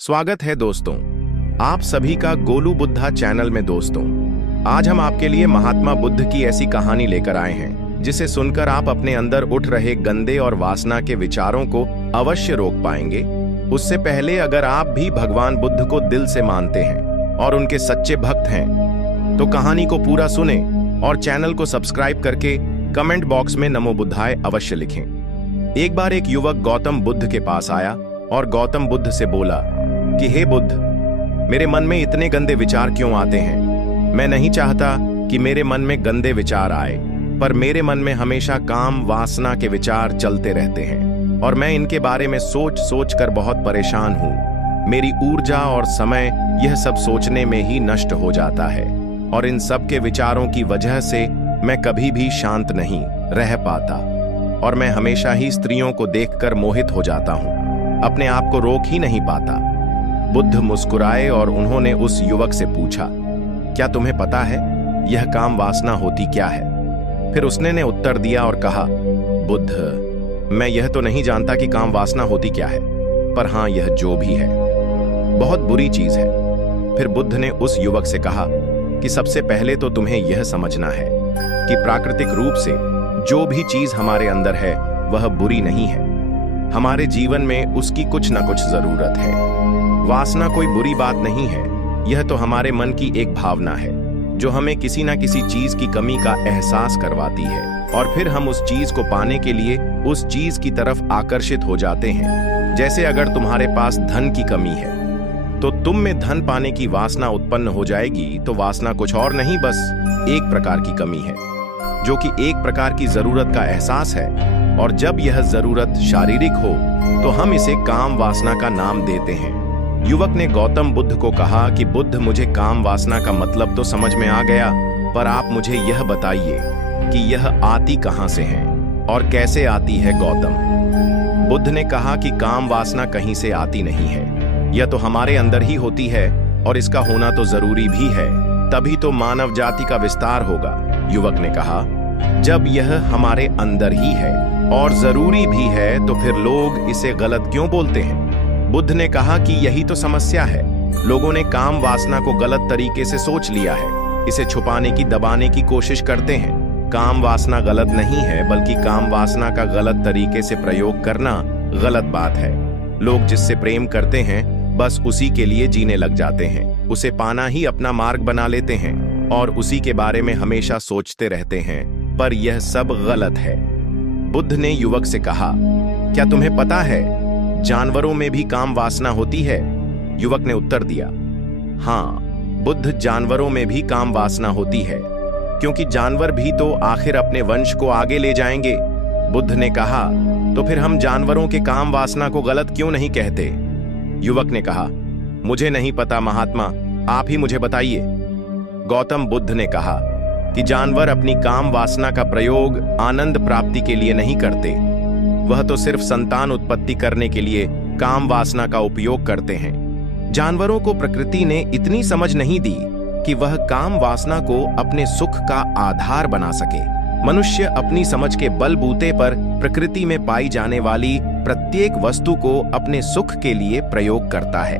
स्वागत है दोस्तों, आप सभी का गोलू बुद्धा चैनल में। दोस्तों, आज हम आपके लिए महात्मा बुद्ध की ऐसी कहानी लेकर आए हैं जिसे सुनकर आप अपने अंदर उठ रहे गंदे और वासना के विचारों को अवश्य रोक पाएंगे। उससे पहले अगर आप भी भगवान बुद्ध को दिल से मानते हैं और उनके सच्चे भक्त हैं तो कहानी को पूरा सुने और चैनल को सब्सक्राइब करके कमेंट बॉक्स में नमो बुद्धाय अवश्य लिखें। एक बार एक युवक गौतम बुद्ध के पास आया और गौतम बुद्ध से बोला कि हे बुद्ध, मेरे मन में इतने गंदे विचार क्यों आते हैं? मैं नहीं चाहता कि मेरे मन में गंदे विचार आए, पर मेरे मन में हमेशा काम वासना के विचार चलते रहते हैं और मैं इनके बारे में सोच सोच कर बहुत परेशान हूँ। मेरी ऊर्जा और समय यह सब सोचने में ही नष्ट हो जाता है और इन सब के विचारों की वजह से मैं कभी भी शांत नहीं रह पाता और मैं हमेशा ही स्त्रियों को देखकर मोहित हो जाता हूँ, अपने आप को रोक ही नहीं पाता। बुद्ध मुस्कुराए और उन्होंने उस युवक से पूछा, क्या तुम्हें पता है यह काम वासना होती क्या है? फिर उसने ने उत्तर दिया और कहा, बुद्ध, मैं यह तो नहीं जानता कि काम वासना होती क्या है, पर हाँ, यह जो भी है बहुत बुरी चीज है। फिर बुद्ध ने उस युवक से कहा कि सबसे पहले तो तुम्हें यह समझना है कि प्राकृतिक रूप से जो भी चीज हमारे अंदर है वह बुरी नहीं है। हमारे जीवन में उसकी कुछ ना कुछ जरूरत है। वासना कोई बुरी बात नहीं है, यह तो हमारे मन की एक भावना है जो हमें किसी ना किसी चीज की कमी का एहसास करवाती है और फिर हम उस चीज को पाने के लिए उस चीज की तरफ आकर्षित हो जाते हैं। जैसे अगर तुम्हारे पास धन की कमी है तो तुम में धन पाने की वासना उत्पन्न हो जाएगी। तो वासना कुछ और नहीं, बस एक प्रकार की कमी है जो कि एक प्रकार की जरूरत का एहसास है, और जब यह जरूरत शारीरिक हो तो हम इसे काम वासना का नाम देते हैं। युवक ने गौतम बुद्ध को कहा कि बुद्ध, मुझे काम वासना का मतलब तो समझ में आ गया, पर आप मुझे यह बताइए कि यह आती कहां से है और कैसे आती है? गौतम बुद्ध ने कहा कि काम वासना कहीं से आती नहीं है, यह तो हमारे अंदर ही होती है और इसका होना तो जरूरी भी है, तभी तो मानव जाति का विस्तार होगा। युवक ने कहा, जब यह हमारे अंदर ही है और जरूरी भी है तो फिर लोग इसे गलत क्यों बोलते हैं? बुद्ध ने कहा कि यही तो समस्या है, लोगों ने काम वासना को गलत तरीके से सोच लिया है, इसे छुपाने की, दबाने की कोशिश करते हैं। काम वासना गलत नहीं है, बल्कि काम वासना का गलत तरीके से प्रयोग करना गलत बात है। लोग जिससे प्रेम करते हैं बस उसी के लिए जीने लग जाते हैं, उसे पाना ही अपना मार्ग बना लेते हैं और उसी के बारे में हमेशा सोचते रहते हैं, पर यह सब गलत है। बुद्ध ने युवक से कहा, क्या तुम्हें पता है जानवरों में भी काम वासना होती है? युवक ने उत्तर दिया, हाँ बुद्ध, जानवरों में भी काम वासना होती है, क्योंकि जानवर भी तो आखिर अपने वंश को आगे ले जाएंगे। बुद्ध ने कहा, तो फिर हम जानवरों के काम वासना को गलत क्यों नहीं कहते? युवक ने कहा, मुझे नहीं पता महात्मा, आप ही मुझे बताइए। गौतम बुद्ध ने कहा कि जानवर अपनी काम वासना का प्रयोग आनंद प्राप्ति के लिए नहीं करते, वह तो सिर्फ संतान उत्पत्ति करने के लिए काम वासना का उपयोग करते हैं। जानवरों को प्रकृति ने इतनी समझ नहीं दी कि वह काम वासना को अपने सुख का आधार बना सके। मनुष्य अपनी समझ के बलबूते पर प्रकृति में पाई जाने वाली प्रत्येक वस्तु को अपने सुख के लिए प्रयोग करता है।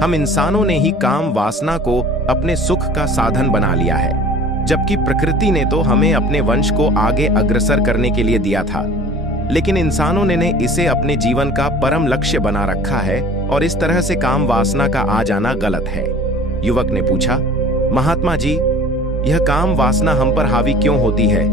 हम इंसानों ने ही काम वासना को अपने सुख का साधन बना लिया है, जबकि प्रकृति ने तो हमें अपने वंश को आगे अग्रसर करने के लिए दिया था। लेकिन इंसानों ने इसे अपने जीवन का परम लक्ष्य बना रखा है और इस तरह से काम वासना का आ जाना गलत है। युवक ने पूछा, महात्मा जी, यह काम वासना हम पर हावी क्यों होती है?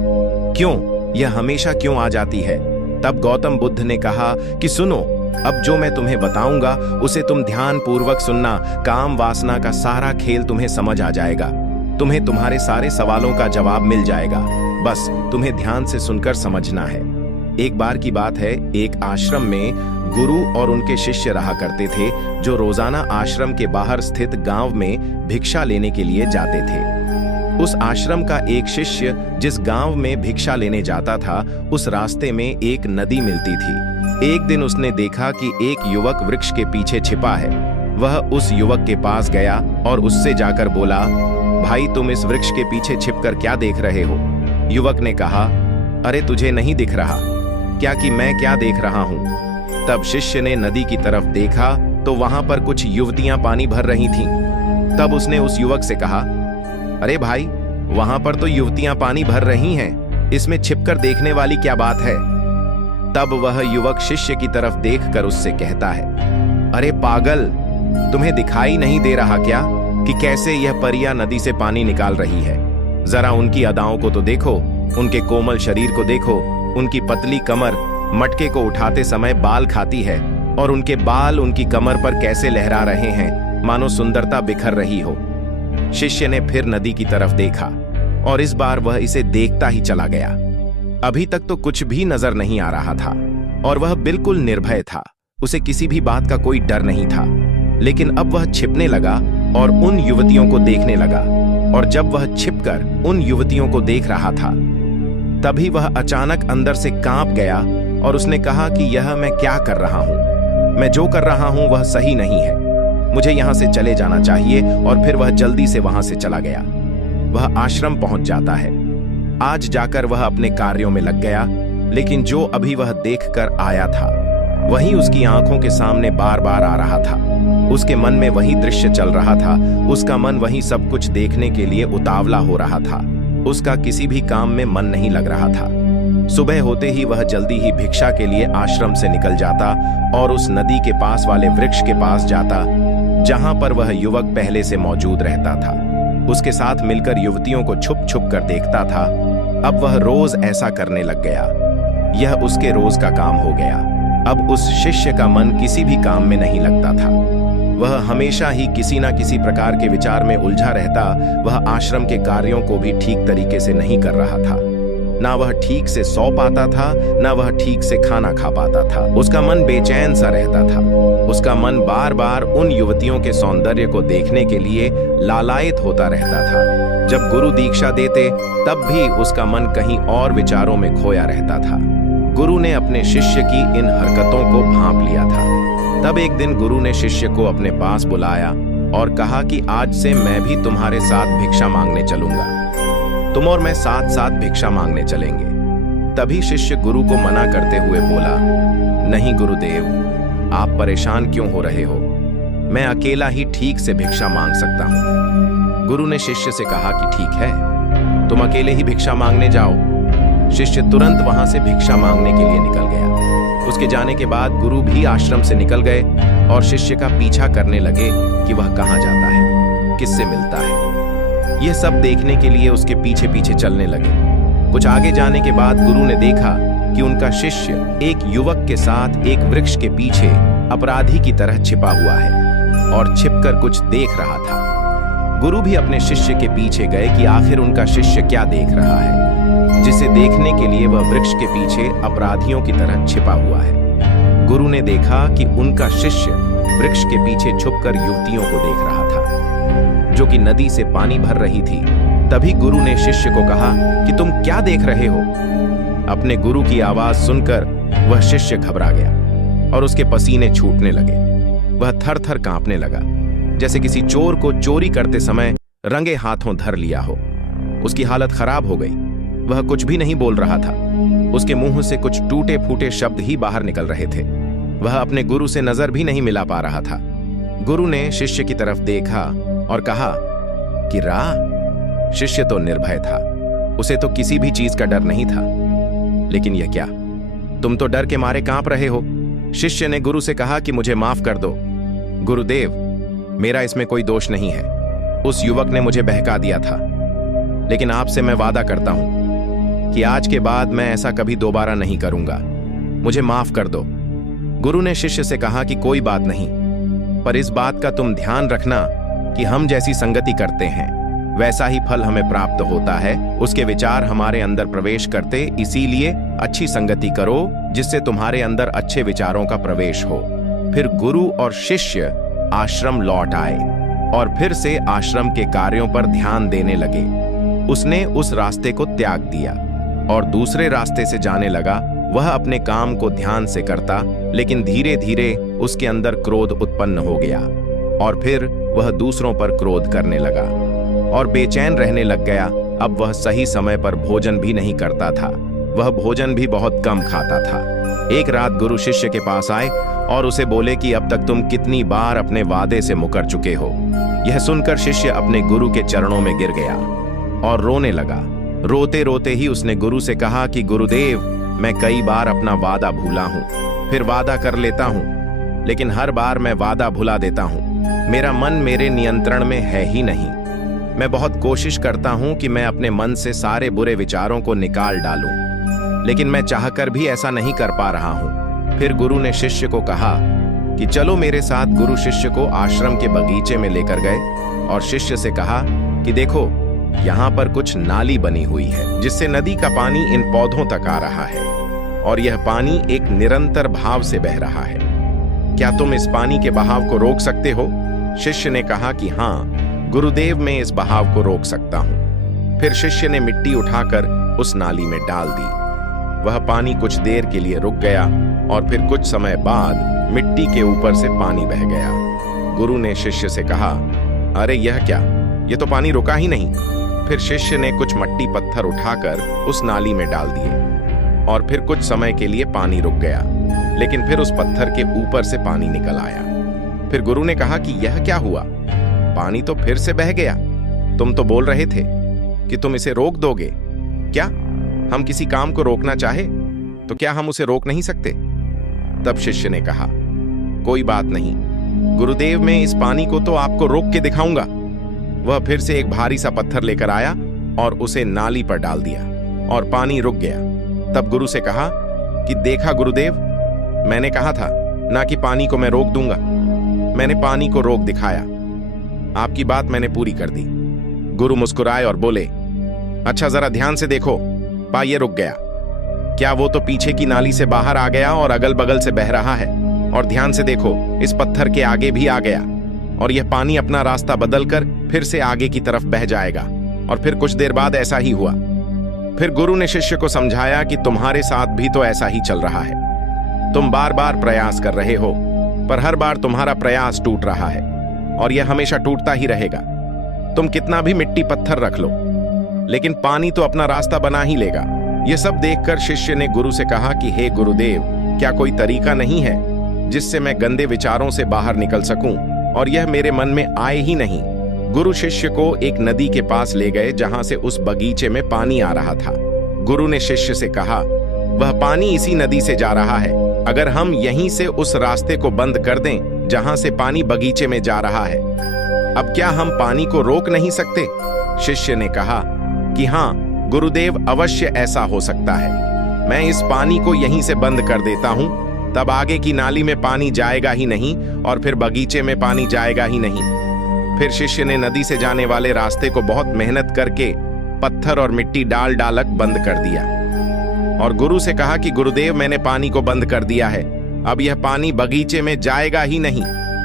क्यों यह हमेशा क्यों आ जाती है? तब गौतम बुद्ध ने कहा कि सुनो, अब जो मैं तुम्हें बताऊंगा उसे तुम ध्यान पूर्वक सुनना। काम वासना का सारा खेल तुम्हें समझ आ जाएगा, तुम्हें तुम्हारे सारे सवालों का जवाब मिल जाएगा, बस तुम्हें ध्यान से सुनकर समझना है। एक बार की बात है, एक आश्रम में गुरु और उनके शिष्य रहा करते थे, जो रोजाना आश्रम के बाहर स्थित गांव में भिक्षा लेने के लिए जाते थे। उस आश्रम का एक शिष्य जिस गांव में भिक्षा लेने जाता था, उस रास्ते में एक नदी मिलती थी। एक दिन उसने देखा कि एक युवक वृक्ष के पीछे छिपा है। वह उस युवक के पास गया और उससे जाकर बोला, भाई, तुम इस वृक्ष के पीछे छिपकर क्या देख रहे हो? युवक ने कहा, अरे तुझे नहीं दिख रहा क्या कि मैं क्या देख रहा हूं? तब शिष्य ने नदी की तरफ देखा तो वहां पर कुछ युवतियां पानी भर रही थीं। तब उसने उस युवक से कहा, अरे भाई, वहां पर तो युवतियां पानी भर रही हैं, इसमें छिपकर देखने वाली क्या बात है? तब वह युवक शिष्य की तरफ देखकर उससे कहता है, अरे पागल, तुम्हें दिखाई नहीं दे रहा क्या कि कैसे यह परियां नदी से पानी निकाल रही है? जरा उनकी अदाओं को तो देखो, उनके कोमल शरीर को देखो, उनकी पतली कमर मटके को उठाते समय बाल खाती है, और उनके बाल उनकी कमर पर कैसे लहरा रहे हैं, मानो सुंदरता बिखर रही हो। शिष्य ने फिर नदी की तरफ देखा, और इस बार वह इसे देखता ही चला गया। अभी तक तो कुछ भी नजर नहीं आ रहा था, और वह बिल्कुल निर्भय था। उसे किसी भी बात का कोई डर नहीं था। लेकिन अब वह छिपने लगा और उन युवतियों को देखने लगा, और जब वह छिपकर उन युवतियों को देख रहा था, तभी वह अचानक अंदर से कांप गया और उसने कहा कि यह मैं क्या कर रहा हूं? मैं जो कर रहा हूं वह सही नहीं है, मुझे यहां से चले जाना चाहिए। और फिर वह जल्दी से वहां से चला गया। वह आश्रम पहुंच जाता है। आज जाकर वह अपने कार्यों में लग गया, लेकिन जो अभी वह देखकर आया था वही उसकी आंखों के सामने बार बार आ रहा था। उसके मन में वही दृश्य चल रहा था। उसका मन वही सब कुछ देखने के लिए उतावला हो रहा था। उसका किसी भी काम में मन नहीं लग रहा था। सुबह होते ही वह जल्दी ही भिक्षा के लिए आश्रम से निकल जाता और उस नदी के पास वाले वृक्ष के पास जाता, जहां पर वह युवक पहले से मौजूद रहता था। उसके साथ मिलकर युवतियों को छुप छुप कर देखता था। अब वह रोज ऐसा करने लग गया। यह उसके रोज का काम हो गया। अब उस शिष्य का मन किसी भी काम में नहीं लगता था। वह हमेशा ही किसी न किसी प्रकार के विचार में उलझा रहता। वह आश्रम के कार्यों को भी ठीक तरीके से नहीं कर रहा था। ना वह ठीक से सो पाता था, ना वह ठीक से खाना खा पाता था। उसका मन बेचैन सा रहता था। उसका मन बार बार उन युवतियों के सौंदर्य को देखने के लिए लालायित होता रहता था। जब गुरु दीक्षा देते तब भी उसका मन कहीं और विचारों में खोया रहता था। गुरु ने अपने शिष्य की इन हरकतों को भांप लिया था। तब एक दिन गुरु ने शिष्य को अपने पास बुलाया और कहा कि आज से मैं भी तुम्हारे साथ भिक्षा मांगने चलूंगा। तुम और मैं साथ साथ भिक्षा मांगने चलेंगे। तभी शिष्य गुरु को मना करते हुए बोला, नहीं गुरुदेव, आप परेशान क्यों हो रहे हो? मैं अकेला ही ठीक से भिक्षा मांग सकता हूं। गुरु ने शिष्य से कहा कि ठीक है, तुम अकेले ही भिक्षा मांगने जाओ। शिष्य तुरंत वहां से भिक्षा मांगने के लिए निकल गया। उसके जाने के बाद गुरु भी आश्रम से निकल गए और शिष्य का पीछा करने लगे कि वह कहाँ जाता है, किससे मिलता है। यह सब देखने के लिए उसके पीछे पीछे चलने लगे। कुछ आगे जाने के बाद गुरु ने देखा कि उनका शिष्य एक युवक के साथ एक वृक्ष के पीछे अपराधी की तरह छिपा हुआ है और छिपकर कुछ देख रहा था। गुरु भी अपने शिष्य के पीछे गए कि आखिर उनका शिष्य क्या देख रहा है, जिसे देखने के लिए वह वृक्ष के पीछे अपराधियों की तरह छिपा हुआ है। गुरु ने देखा कि उनका शिष्य वृक्ष के पीछे छुपकर युवतियों को देख रहा था, जो कि नदी से पानी भर रही थी। तभी गुरु ने शिष्य को कहा कि तुम क्या देख रहे हो? अपने गुरु की आवाज सुनकर वह शिष्य घबरा गया और उसके पसीने छूटने लगे। वह थर थर कांपने लगा, जैसे किसी चोर को चोरी करते समय रंगे हाथों धर लिया हो। उसकी हालत खराब हो गई। वह कुछ भी नहीं बोल रहा था। उसके मुंह से कुछ टूटे फूटे शब्द ही बाहर निकल रहे थे। वह अपने गुरु से नजर भी नहीं मिला पा रहा था। गुरु ने शिष्य की तरफ देखा और कहा कि रा। शिष्य तो निर्भय था। उसे तो किसी भी चीज का डर नहीं था। लेकिन यह क्या? तुम तो डर के मारे कांप रहे हो। शिष्य ने गुरु से कहा कि मुझे माफ कर दो गुरुदेव, मेरा इसमें कोई दोष नहीं है। उस युवक ने मुझे बहका दिया था, लेकिन आपसे मैं वादा करता हूं कि आज के बाद मैं ऐसा कभी दोबारा नहीं करूंगा। मुझे माफ कर दो। गुरु ने शिष्य से कहा कि कोई बात नहीं, पर इस बात का तुम ध्यान रखना कि हम जैसी संगति करते हैं वैसा ही फल हमें प्राप्त होता है। उसके विचार हमारे अंदर प्रवेश करते, इसीलिए अच्छी संगति करो जिससे तुम्हारे अंदर अच्छे विचारों का प्रवेश हो। फिर गुरु और शिष्य आश्रम लौट आए और फिर से आश्रम के कार्यों पर ध्यान देने लगे। उसने उस रास्ते को त्याग दिया और दूसरे रास्ते से जाने लगा। वह अपने काम को ध्यान से करता, लेकिन धीरे धीरे उसके अंदर क्रोध उत्पन्न हो गया और फिर वह दूसरों पर क्रोध करने लगा और बेचैन रहने लग गया। अब वह सही समय पर भोजन भी नहीं करता था। वह भोजन भी बहुत कम खाता था। एक रात गुरु शिष्य के पास आए और उसे बोले कि अब तक तुम कितनी बार अपने वादे से मुकर चुके हो। यह सुनकर शिष्य अपने गुरु के चरणों में गिर गया और रोने लगा। रोते रोते ही उसने गुरु से कहा कि गुरुदेव, मैं कई बार अपना वादा भूला हूं, फिर वादा कर लेता हूं, लेकिन हर बार मैं वादा भुला देता हूं। मेरा मन मेरे नियंत्रण में है ही नहीं। मैं बहुत कोशिश करता हूं कि मैं अपने मन से सारे बुरे विचारों को निकाल डालूं, लेकिन मैं चाहकर भी ऐसा नहीं कर पा रहा हूं। फिर गुरु ने शिष्य को कहा कि चलो मेरे साथ। गुरु शिष्य को आश्रम के बगीचे में लेकर गए और शिष्य से कहा कि देखो, यहाँ पर कुछ नाली बनी हुई है जिससे नदी का पानी इन पौधों तक आ रहा है और यह पानी एक निरंतर भाव से बह रहा है। क्या तुम इस पानी के बहाव को रोक सकते हो? शिष्य ने कहा कि हाँ गुरुदेव, मैं इस बहाव को रोक सकता हूं। फिर शिष्य ने मिट्टी उठाकर उस नाली में डाल दी। वह पानी कुछ देर के लिए रुक गया और फिर कुछ समय बाद मिट्टी के ऊपर से पानी बह गया। गुरु ने शिष्य से कहा, अरे यह क्या, ये तो पानी रुका ही नहीं। फिर शिष्य ने कुछ मट्टी पत्थर उठाकर उस नाली में डाल दिए और फिर कुछ समय के लिए पानी रुक गया, लेकिन फिर उस पत्थर के ऊपर से पानी निकल आया। फिर गुरु ने कहा कि यह क्या हुआ, पानी तो फिर से बह गया। तुम तो बोल रहे थे कि तुम इसे रोक दोगे। क्या हम किसी काम को रोकना चाहे तो क्या हम उसे रोक नहीं सकते? तब शिष्य ने कहा, कोई बात नहीं गुरुदेव, मैं इस पानी को तो आपको रोक के दिखाऊंगा। वह फिर से एक भारी सा पत्थर लेकर आया और उसे नाली पर डाल दिया और पानी रुक गया। तब गुरु से कहा कि देखा गुरुदेव, मैंने कहा था ना कि पानी को मैं रोक दूंगा। मैंने पानी को रोक दिखाया। आपकी बात मैंने पूरी कर दी। गुरु मुस्कुराए और बोले, अच्छा जरा ध्यान से देखो, ये रुक गया। क्या वो तो पीछे की नाली से बाहर आ गया और अगल बगल से बह रहा है? और ध्यान से देखो, इस पत्थर के आगे भी आ गया और यह पानी अपना रास्ता बदलकर फिर से आगे की तरफ बह जाएगा। और फिर कुछ देर बाद ऐसा ही हुआ। फिर गुरु ने शिष्य को समझाया कि तुम्हारे साथ भी तो ऐसा ही चल रहा है। तुम बार बार प्रयास कर रहे हो, पर हर बार तुम्हारा प्रयास टूट रहा है और यह हमेशा टूटता ही रहेगा। तुम कितना भी मिट्टी पत्थर रख लो, लेकिन पानी तो अपना रास्ता बना ही लेगा। यह सब देखकर शिष्य ने गुरु से कहा कि हे गुरुदेव, क्या कोई तरीका नहीं है जिससे मैं गंदे विचारों से बाहर निकल सकूं और यह मेरे मन में आए ही नहीं? गुरु शिष्य को एक नदी के पास ले गए जहां से उस बगीचे में पानी आ रहा था। गुरु ने शिष्य से कहा, वह पानी इसी नदी से जा रहा है। अगर हम यहीं से उस रास्ते को बंद कर दें जहां से पानी बगीचे में जा रहा है, अब क्या हम पानी को रोक नहीं सकते? शिष्य ने कहा कि हाँ गुरुदेव, अवश्य ऐसा हो सकता है। मैं इस पानी को यहीं से बंद कर देता हूं, तब आगे की नाली में पानी जाएगा ही नहीं और फिर बगीचे में पानी जाएगा ही नहीं। फिर शिष्य ने नदी से जाने वाले रास्ते को बहुत मेहनत करके पत्थर और मिट्टी डाल डालक बंद कर दिया और गुरु से कहा कि गुरुदेव, मैंने पानी को बंद कर दिया है, अब यह पानी बगीचे में जाएगा ही नहीं।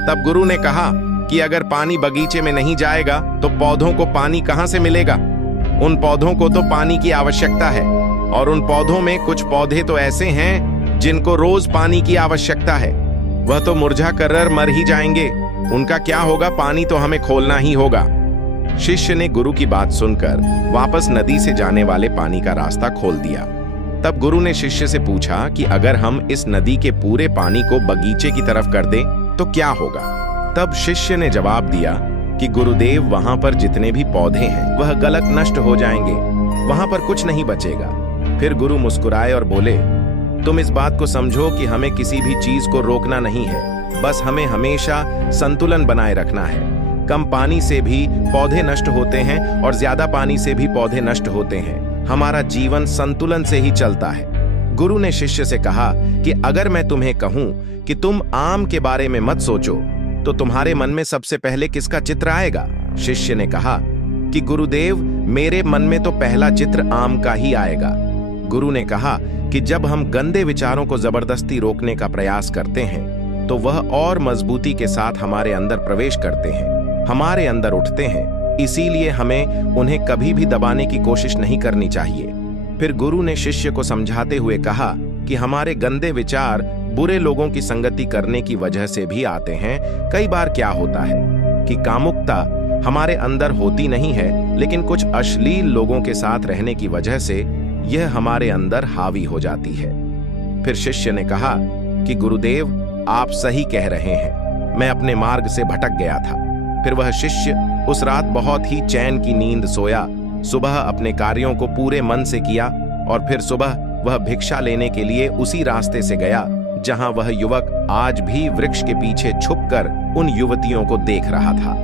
तब गुरु ने कहा कि अगर पानी बगीचे में नहीं जाएगा तो पौधों को पानी कहां से मिलेगा? उन पौधों को तो पानी की आवश्यकता है और उन पौधों में कुछ पौधे तो ऐसे हैं जिनको रोज पानी की आवश्यकता है। वह तो मुरझा कर मर ही जाएंगे। उनका क्या होगा? पानी तो हमें खोलना ही होगा। शिष्य ने गुरु की बात सुनकर वापस नदी से जाने वाले पानी का रास्ता खोल दिया। तब गुरु ने शिष्य से पूछा कि अगर हम इस नदी के पूरे पानी को बगीचे की तरफ कर दें तो क्या होगा? तब शिष्य ने जवाब दिया कि गुरुदेव, वहां पर जितने भी पौधे हैं वह गलक नष्ट हो जाएंगे, वहां पर कुछ नहीं बचेगा। फिर गुरु मुस्कुराए और बोले, तुम इस बात को समझो कि हमें किसी भी चीज को रोकना नहीं है, बस हमें हमेशा संतुलन बनाए रखना है। कम पानी से भी पौधे नष्ट होते हैं और ज्यादा पानी से भी पौधे नष्ट होते हैं। हमारा जीवन संतुलन से ही चलता है। गुरु ने शिष्य से कहा कि अगर मैं तुम्हें कहूं कि तुम आम के बारे में मत सोचो तो तुम्हारे मन में सबसे पहले किसका चित्र आएगा? शिष्य ने कहा कि गुरुदेव, मेरे मन में तो पहला चित्र आम का ही आएगा। गुरु ने कहा कि जब हम गंदे विचारों को जबरदस्ती रोकने का प्रयास करते हैं तो वह और मजबूती के साथ हमारे अंदर प्रवेश करते हैं, हमारे अंदर उठते हैं। इसीलिए हमें उन्हें कभी भी दबाने की कोशिश नहीं करनी चाहिए। फिर गुरु ने शिष्य को समझाते हुए कहा कि हमारे गंदे विचार बुरे लोगों की संगति करने की वजह से भी आते हैं। कई बार क्या होता है कि कामुकता हमारे अंदर होती नहीं है, लेकिन कुछ अश्लील लोगों के साथ रहने की वजह से यह हमारे अंदर हावी हो जाती है। फिर शिष्य ने कहा कि गुरुदेव, आप सही कह रहे हैं, मैं अपने मार्ग से भटक गया था। फिर वह शिष्य उस रात बहुत ही चैन की नींद सोया, सुबह अपने कार्यों को पूरे मन से किया और फिर सुबह वह भिक्षा लेने के लिए उसी रास्ते से गया जहां वह युवक आज भी वृक्ष के पीछे छुपकर उन युवतियों को देख रहा था।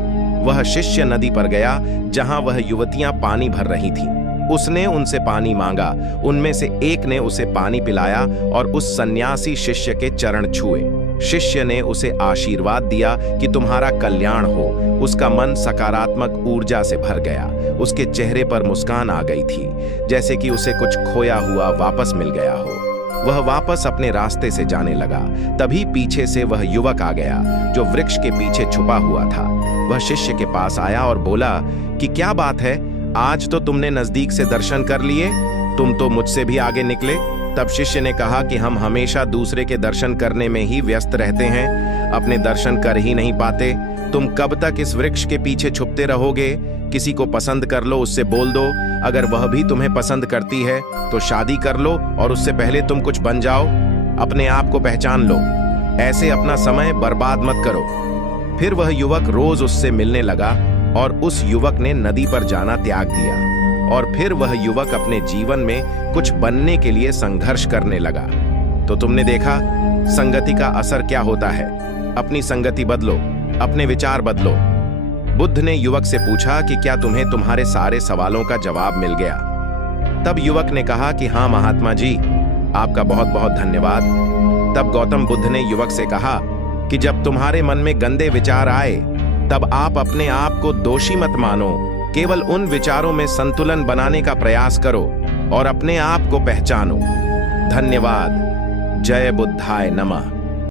वह शिष्य नदी पर गया जहां वह युवतियां पानी भर रही थीं। उसने उनसे पानी मांगा, उनमें से एक ने उसे पानी पिलाया और उस सन्यासी शिष्य के चरण छुए। शिष्य ने उसे आशीर्वाद दिया कि तुम्हारा कल्याण हो। उसका मन सकारात्मक ऊर्जा से भर गया, उसके चेहरे पर मुस्कान आ गई थी, जैसे कि उसे कुछ खोया हुआ वापस मिल गया हो। वह वापस अपने रास्ते से जाने लगा। तभी पीछे से वह युवक आ गया जो वृक्ष के पीछे छुपा हुआ था। वह शिष्य के पास आया और बोला कि क्या बात है, आज तो तुमने नजदीक से दर्शन कर लिए, तुम तो मुझसे भी आगे निकले। तब शिष्य ने कहा कि हम हमेशा दूसरे के दर्शन करने में ही व्यस्त रहते हैं, अपने दर्शन कर ही नहीं पाते। तुम कब तक इस वृक्ष के पीछे छुपते रहोगे? किसी को पसंद कर लो, उससे बोल दो। अगर वह भी तुम्हें पसंद करती है तो शादी कर लो और उससे पहले तुम कुछ बन जाओ। अपने आप को पहचान लो, ऐसे अपना समय बर्बाद मत करो। फिर वह युवक रोज उससे मिलने लगा और उस युवक ने नदी पर जाना त्याग दिया। और फिर वह युवक अपने जीवन में कुछ बनने के लिए संघर्ष करने लगा। तो तुमने देखा संगति का असर क्या होता है। अपनी संगति बदलो, अपने विचार बदलो। बुद्ध ने युवक से पूछा कि क्या तुम्हें तुम्हारे सारे सवालों का जवाब मिल गया? तब युवक ने कहा कि हाँ महात्मा जी, आपका बहुत बहुत धन्यवाद। तब गौतम बुद्ध ने युवक से कहा कि जब तुम्हारे मन में गंदे विचार आए तब आप अपने आप को दोषी मत मानो, केवल उन विचारों में संतुलन बनाने का प्रयास करो और अपने आप को पहचानो। धन्यवाद। जय बुद्धाय नमः।